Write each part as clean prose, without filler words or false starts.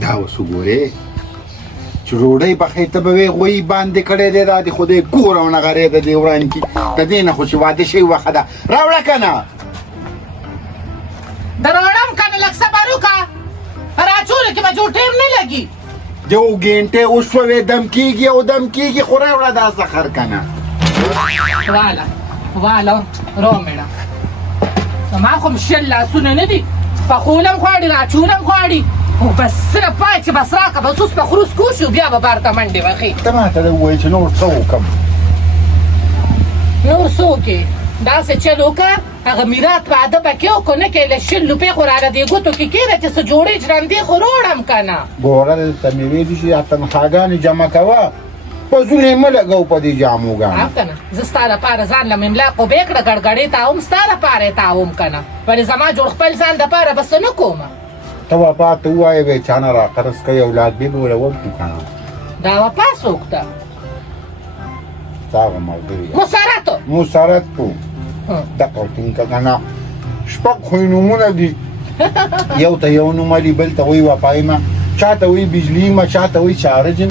دا اوس وګورې چې ډوډۍ پخې ته به وې غوی باندې کړی دی دا د خدای کور او نغرې د دې وړاندې د دې نه خو چې واده شوي وخه ده راوړه که نه دروړم کنه لږ صبر وکړه راچولو کې به جو ټیم نه لګي یو ګنټې وشوې دم کېږي او دم کېږي خو راوړه دا سخر که نه واله رو مېړه زما خو م شل لاسونه نه دي پخولم غواړي راچولم غواړي خو بس صرف پای چې بس راکړه بس اوس په خروس کوو شو بیا به بار ته منډې وخې ته ماته ووایې چې نور څه وکړم نور څه وکړې داسې چل وکړه هغه میرات وعده به کې وکړو نه کې له شل روپۍ خو راله دې ګوتو کې کېده چې څه جوړې جرندې خو روړم که نه ګوره دلته مې ویلي چې تنخواګانې جمع کوه پزونه یې مه لګوو په دې جاموګانو که نه زه ستا دپاره ځان له مملا قبې کړه ګړګړې تاوم ستا دپاره یې تاوم که نه ولې زما جوړ خپل ځان دپاره به څه نه کومه ته وفا ته ووایې به چا نه راقرض کوي اولاد بې به ولور کړو که نه دا وفا څوک ده ستا هغه ملګري مسرت پو دقه ټینګ که نه شپږ خو یې نومونه دي یو ته یو نوم علي بل ته وایي وفایمه چا ته وایي بجلي ما چا ته وایي چارجن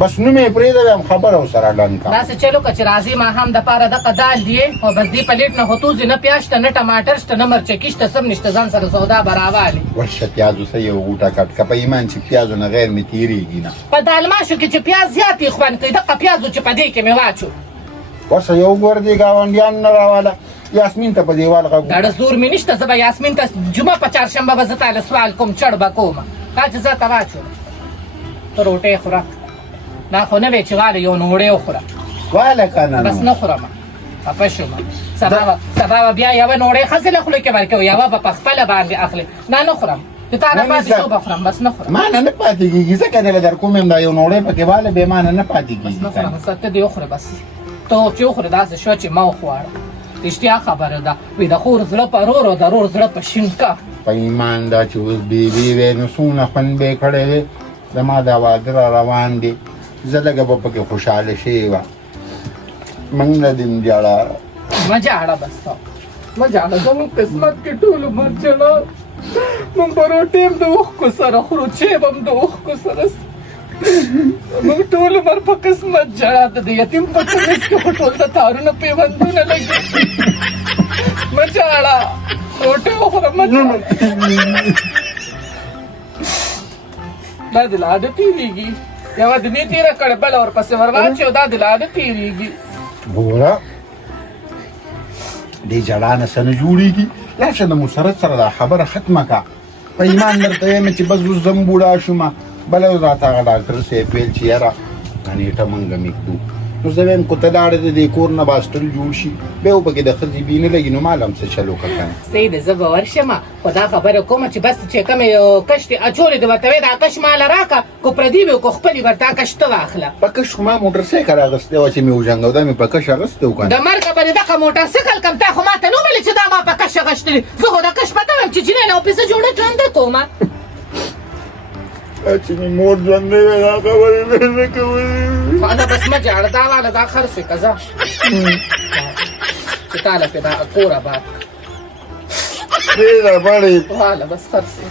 بس نوم یې پرېږده بیا خبره ورسره ډن کړه داسې چلو که چې راځي ماښام دپاره دغه دال دی او بس دې پلیټ نه هوتوزي نه پیاز شته نه ټماټر شته نه مرچکي شته سم نشته ځان سره سودا به راوالي ورشه پیازو څه یو غوټه کټ که په ایمان چې پیازو نه غیر مې تېرېږي نه په دالماشو کې چې پیاز زیات یې خوند کوي دغه پیازو چې په دې کې مې واچو ورشه یو ګور دې ګاونډیانو نه راواله یاسمین ته په دیوال غږ ډېره زور مې نشته زه به یاسمین ته جمعه په چهارشنبه به زه تاله سوال کوم چړ به کومه دا چې زه ته واچو ته روټۍ خوره دا خو نه وی چې واله یو نوړۍ وخوره واله که نه بس نه خورم خفه شوم سبا به بیا یوه نوړۍ ښځې له خولې کې ورکوي یوه به په خپله باندې اخلي نه خورم د تا نه پاتې شو به خورم بس نه خورم ما نه پاتې کېږي ځکه دله در کوم یم دا یو نوړۍ پکې واله بې ما نه پاتې بس نه کېږي خورم ته دې وخوره بس ته چې وخوره داسې شوه چې ما وخواړه رښتیا خبره ده وي د خور زړه په رور او د رور زړه په شینکه په ایمان دا چې اوس بیبي وی نو څومره خوند به یې کړی دی زما دا واده را روان دی زه لږه به پکې خوشحاله شوې وه موږ نه دې جاړه مه جاړه بس مه جاړه زموږ قسمت کې ټول عمر جړه موږ به روټۍ هم د اوښکو سره خورو چیب هم د اوښکو سره موږ ټول عمر په قسمت جړه د یتیم په کمیس کې خو ټول د تارونو پیوندونه لګي مه جاړه روټۍ وخوره مه جاړه دا دې له عادت تېرېږي یوه دنیا تېره کړې بله ورپسې ور واچوي دا دې له عادت تېرېږي ګوره دې جړا نه څه نه جوړېږي لاړ شه د مسرت سره دا خبره ختمه کړه په ایمان درته وایم چې بس اوس زم بوډا شومه بله ورځ راته هغه ډاکټر صاحب ویل چې یاره نیټه موږ هم ایږدو نو زه وایم که ته لاړې د دې کور نه باسټل جوړ شي بیا به پکې د ښځې بي نه لګي نو مال هم څه چل وکړه که نه صحیح ده زه به ورشم خو دا خبره کومه چې بس چې کومې کش دې اچولې دې ورته وایې دا کش ماله راکړه که پردي وي که خپل وي ورته کش ته واخله په کش خو ما موټرسایکل اخیستی وه چې مې وژنګو دا مې په کش اخیستی و که د مرګه به دې دغه موټرسایکل کم تا خو ما ته نه ویلې چې دا ما په کش اخیستلي زه خو د کش پته ویم چې جینۍ نه وپسې جوړه ژوندی کومه چې مې مور ژوندی وی دا خبرې مې نه کولې دا بس مه جاړه دا واله دا خرڅې که ځه چې تاله پې دا کور آباد ډېره بړې واله بس خرڅې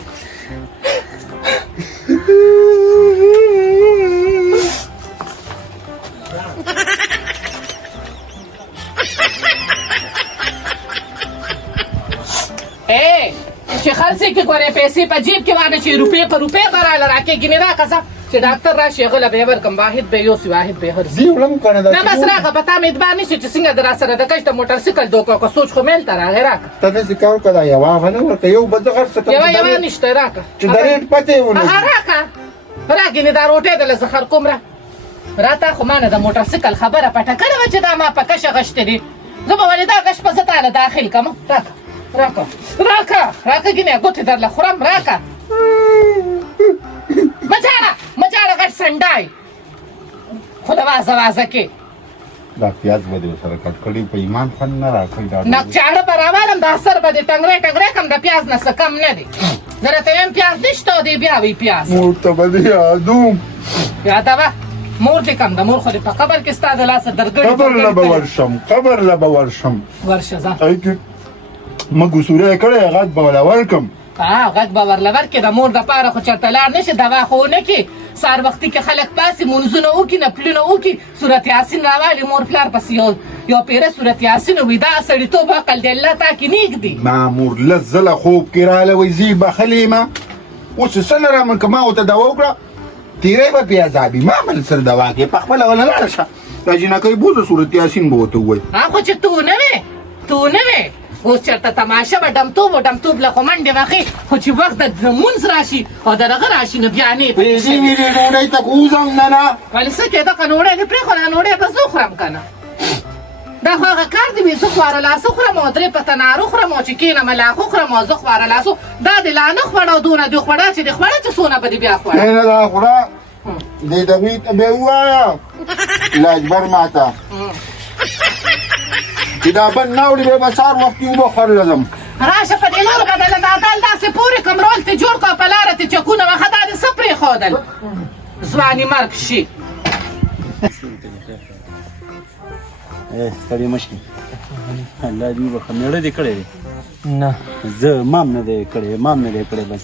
چې خرڅې کې ګورې پیسې په جیب کې واچوي روپۍ په روپۍ به راله راکېږي مې راکړه ځه چې ډاکټر راشي هغه له به یې ورکړم واحد به یې یوسي واحد به یې هرڅي زه وړم که نه نه بس راکړه په تا مې اعتبار نشته چې څنګه د راسره د کش د موټرسایکل دوکه که سوچ خو میل ته راغی راکړه ته داسې کار وکړه دا یوه هغه نه ورکړه یو به زه غټ څه یوه نشته راکړه چې د ریټ پتې یې ونه راکړه راکړې دا روټۍ دله زه خر کوم راته خو ما نه د موټرسایکل خبره پټه کړې وه چې دا ما په کش اخیستې دي زه به ولې دا کش په زه تاله داخل کړم راکړه ګینې ګوتې درله خورم راکړه مه جاړه غټ سنډای خو د وازه کې دا پیاز به دې ورسره کټ کړي په ایمان خوند نه راکوي دا نک چاړه به راوالم دا سر به دې ټنګری کم د پیاز نه څه کم نه دی زه راته وایم پیاز نشته او دې بیا وي پیاز مور ته به دې یادوم یاده به مور دې کم د مور خو دې په قبر کې ستا د لاسه درګړي قبر له به ورشم ورشه ځه ما ګوسوری کړی غږ به وله ورکړم غږ به ورله ورکړې د مور دپاره خو چېرته لاړ نه شي دوا خو ونه کړي سهار وختي کې خلک پاسې مونځونه وکړي نفلونه وکړي صورت یاسین راوالي مور پلار پسې یو پیره صورت یاسین وي دا سړیتوب عقل دی الله تا کې نېږدي مامور لس ځله خوب کې راله وایي زه یې بخلې یم اوس څه نه رامن که ما ورته دوا وکړه تیری به پې عذابي ما بل سره دوا کوې پخپله وله لاړه شه دا جینکۍ بوزه صورت یاسین به ورته ووایي خو چې تو نه وې اوس چېرته تماشه به ډمتوب و ډمتوب له خو منډې وخې خو چې وخت د لمونځ راشي او د هغه راشي نو بیا نه پرېږدې ویلې ډوډۍ ته خو وځم نه نه ولې څه کې دغه ډوډۍ دې پرېښو دا ډوډۍ به زه وخورم که نه دا خو هغه کار دی وي زه خواره لاسه خورم او درې پته نارو خورم او چې کښېنم لاخو خورم او زه خواره لاسو دا دې لا نه خوړه او دونه دې خوړه چې دې خوړه چې څونه به دې بیا خوړه نه دا خوړه دې دغوی ته به یې ووایه لاجبر ماته چې دا بند نه وړي بیا به سهار وختي اوبه خوړله ځم راشه په دې لور بدله دا دال داسې پورې کړم رول ته جوړ کړه په لاره ته چکونه وخه دا دې څه پرېښودل ځواني مرګ شي ستړی مه شي الله دې وبخښه مېړه دې کړی دی نه زه مام نه دی کړی مام نه دی کړی بس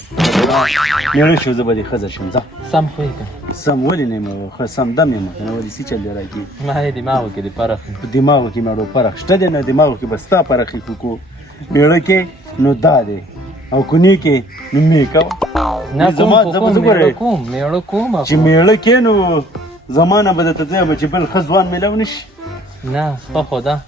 مېړه شو زه به دې ښځه شم ځه سم خو یې که سم ولې نه یم ښه سم دم یم که نه ولې څه چل دی راکړي ما یې دماغو کې د فرق په دماغو کې مېړو فرق شته دی نه دماغو کې به ستا فرق یې کو مېړه کې نو دا دی او کونې کې نو مې کوه نه کوم مېړه کوم چې مېړه کې نو زمانه به درته ځایم چې بل ښه ځوان میلاو نه شي نه خو ده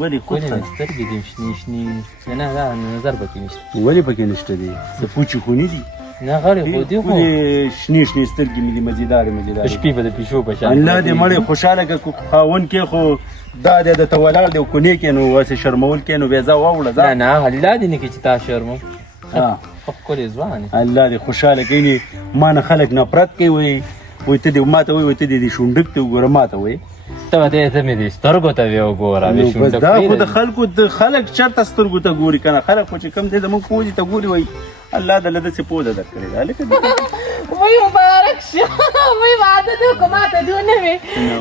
ولې ولې مې سترګې دي شنې نه دا نظر پکې نشته ولې پکې نشته دی څه پوچې خونې دي نه غړې خو دي خو شنې سترګې مې دي مزیدارې شپې به د پیشو په شان الله دې مړې خوشحاله که خاوند کې خو دا دی درته ولاړ دی او کونې کې نو هسې شرمول کې نو بیا ځه واوړه ځه نه الله دې نه کړي چې تا شرمو خو ښکلې ځوان الله دې خوشحاله کوي ما نه خلک نفرت کوي وایي ته دې ما ته وایي ته دې شونډک ته وګوره ما ته وایي ته مې دې سترګو ته وې وګوره بس دا خو د خلکو د خلک چېرته سترګو ته ګوري که نه خلک خو چې کوم دی زموږ پوځي ته ګوري وایي الله د له داسې پوزه درکړې ده هلکه وای مبارک شه وای واده دې وکړو ما ته دې ونه وې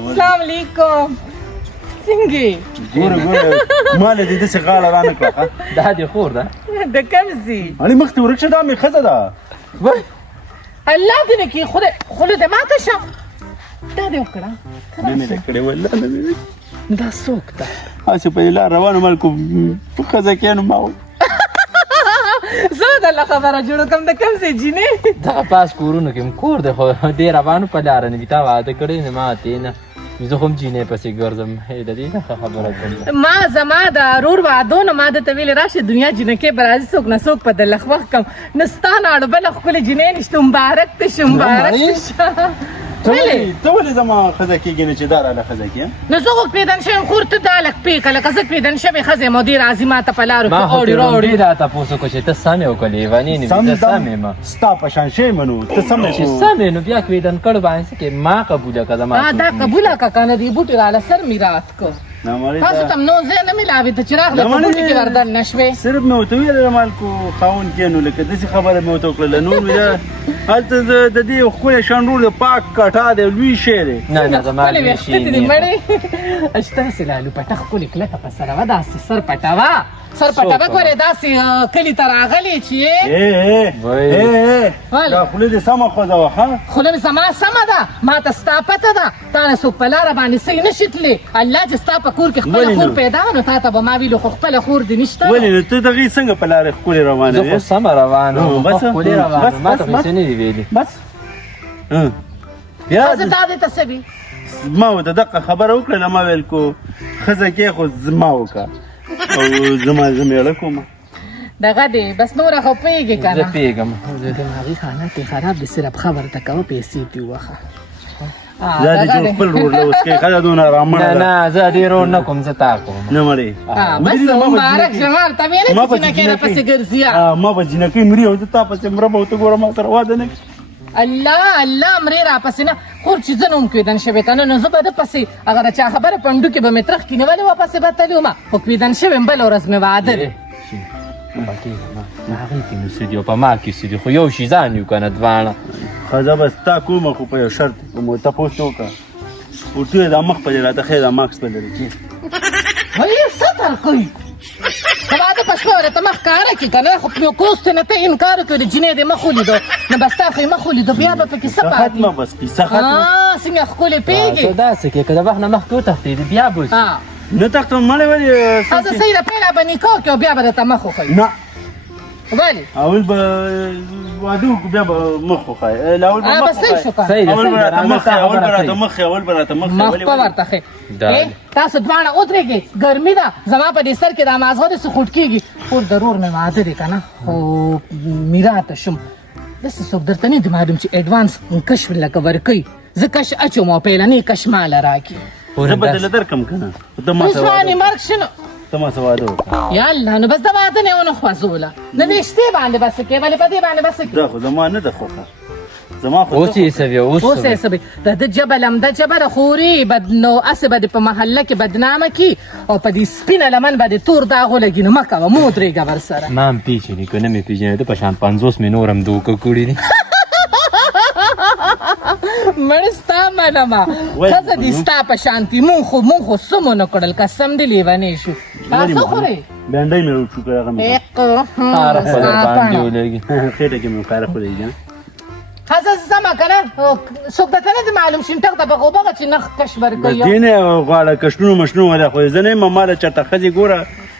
السلام علیکم څنګه ګوره ما له دې داسې غاړه رانه کړه دا دې خور ده د کوم ځي هلې مخ ته ورک شه دا مې ښځه ده الله دې نه کړي خوله دې ماته شه دا دې وکړه نه مې ده کړې والله نه مې دا څوک ده هسې په دې لار روانو ملکو په ښځه کېنو ما وایي زه د الله خبره جوړه کړم د کوم ځای جینې دغه پاس کورونو کې کور دی خو دې روانو په لاره نه وي تا واده کړی نه ما اتې نه زه خو هم جینۍ پسې ګرځم د دې نه خبره کوم ما زما د ورور واده نو ما درته ویلې راشه دنیا جینکۍ به راځي څوک نه څوک په د لخوخ کم نه ستا نه اړه بله ښکلې جینۍ نشته مبارک ته شه مبارک ته شه ته ولې زما ښځه کېږي نه چې دا راله ښځه کېږي نو زه خو پیدن شویم خور ته دا لږ پېکه لکه زه پیدن شوې ښځه یم او دې راځي ما ته په لارو کې اوړي راوړي دا تپوس وکړو چې ته سم یې وکړې لیونې نه وي زه سم یم ستا په شان شی منو ته سم چې سم یې نو بیا کویدن کړو باندې څه کې ما قبوله کړه زما دا قبوله کړه که نه دې بوټي راله سر مې رات کړ تاسو ته هم نو ځای نه ملاوي ته چې راغله په بوټي کې وردن نه شوې صرف مې ورته ویل مالکو خاوند کې نو لکه داسې خبره مې ورته وکړله نور مې هلته د دې ښکلی شانډور دی پاک کټا دی لوی شی دی نه نه زما لوی شی نه مړې ستاسې لالو پټه ښکلې کلکه په سره وه داسې سر پټوه سر پټوه ګورې داسې کلي ته راغلې چې دا خولې دې سمه خوځه وه ښه خوله مې زما سمه ده ما ته ستا پته ده تا نه څوک په لاره باندې صحیح نه شي تللی الله چې ستا په کور کې خپله خور پیدا وه نو تا ته به ما ویلو خو خپله خور دې نشته ولې نو ته دغې څنګه په لارې ښکلې روانه زه خو سمه روانه ښکلې روانه ما ته خو څه نه دي ویلي بس بیا ښځه تا دې ته څه وي ما ورته دقه خبره وکړله ما ویل کو ښځه کې خو زما وکړه او زه مېړه کوم دغه دی بس نوره خو پوهېږې که زه نه پوهېږم دماغي حالت یې خراب دی صرف ښه ورته کوه پیسې دې ووخه دا دې جوړ خپل رور له اوس کې ښځه دونه رامنه نه نه زه دې رور نه کوم زه تا کوم نه مړې بس مبارک شه ما ورته ویلې چې جینکۍ راپسې ګرځي ما به جینکۍ مري او زه تا پسې مره به ورته ګوره ما سره واده نه کړي الله مرې راپسې نه خور چې زه نه وم کویدن شوې که نه نو زه به ده پسې هغه د چا خبره پنډو کې به مې ترخ کړي ولې واپسې به تلي وم خو کویدن شوې یم بله ورځ مې واده دی هغې کې نو څه دي او په ما کې څه دي خو یو شي ځان یو که نه دواړه ښځه به ستا کومه خو په یو شرط کوم تپوس ته وکړه ورته دا مخ په دې راته ښې دا ماکس په لرې کې وایي څه تر کوي د واده په شپه ورته مخ ښکاره کړي که نه خو په یو کوست نه ته انکار وکړې د جینۍ دې مخ ولیدو نو بس تا خو یې مخ ولیدو بیا به پکې څه پاتې ختمه بس کیسه ختمه څنګه ښکلې پوهېږي داسې کې که د وخت نه مخکې وتښتېدې بیا به وسي. نه تختم مړې ولې زه صحیح ده پیله به نکاح وکړې او بیا به درته مخ وښیي نه ولې اول به واده وکړو بیا به مخ وښایي اول به مخ بس صحیح شو که صحیح ده، اول به صحیح ده، راته راځه، مخ ستا اول به خبره راته صحیح. مخ اول به راته مخ مخ په ورته ښې تاسو دواړه ودرېږئ ګرمي ده زما په دې سر کې دا مازغه داسې خوټ کېږي خور ضرور مې واده دی که نه خو میرا ته شم داسې څوک درته نه دي معلوم چې اډوانس کش لکه ورکوي زه کش اچوم او پیلنی کش ماله راکړي زه به دله درکم که نه ته ما څه عثماني واده مرګ شنو ته ما څه واده وکړه یا الله نو بس د واده نه یې ونه خوځوله نه دې شتې باندې بس کې ولې په دې باندې بس کې دا خو زما نه ده خوښه زما خو اوس یې سوي اوس اوس یې سبي د جبل همده جبره خوري بد نو اسې به دې په محله کې بدنامه کي او په دې سپینه لمن به دې تور داغ ولګي نو مه کوه مه ودرېږه ورسره ما هم پیژنې که نه مې پیژنې د په شان 50 مې نور هم دوکه کړي دي. مړ ستا منمه ښځه دې ستا په شانتي مونږ خو څه مو نه کړل قسم دې لیونې شو تاسو خورئ بینډۍ مې وچوکه هغه مې هره په در باندې ولګي. خېټه کې مې کاره خورېږي ښځه زما که نه څوک درته نه دي معلوم شي ټک ته به غوبغه چې نخ کش بس ورکوي دې نه غواړه کشنونو مشنو ولا خو زه نه یم ماله چېرته ښځې ګوره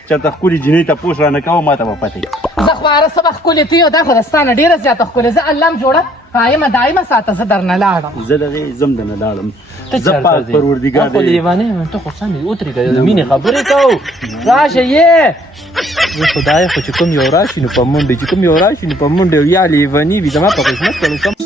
چېرته ښکلې جینۍ تپوس رانه کوه ما ته به پته زه خو هره څه به ښکلې ته یو دا خو د ستا نه ډېره زیاته ښکلې زه الله م جوړه قایمه دایمه ساته زه درنه لاړم زه دغې زم دنه لاړم ته زه چېرته پاک ځې؟ پروردګار ته خو دی لیونی یم، ته خو سمې ودرېږه د مینې خبرې کوو راشه یې خدای خو چې کوم یو راشي نو په منډې چې کوم یو راشي نو په منډې یا لیوني وي زما په قسمت کړو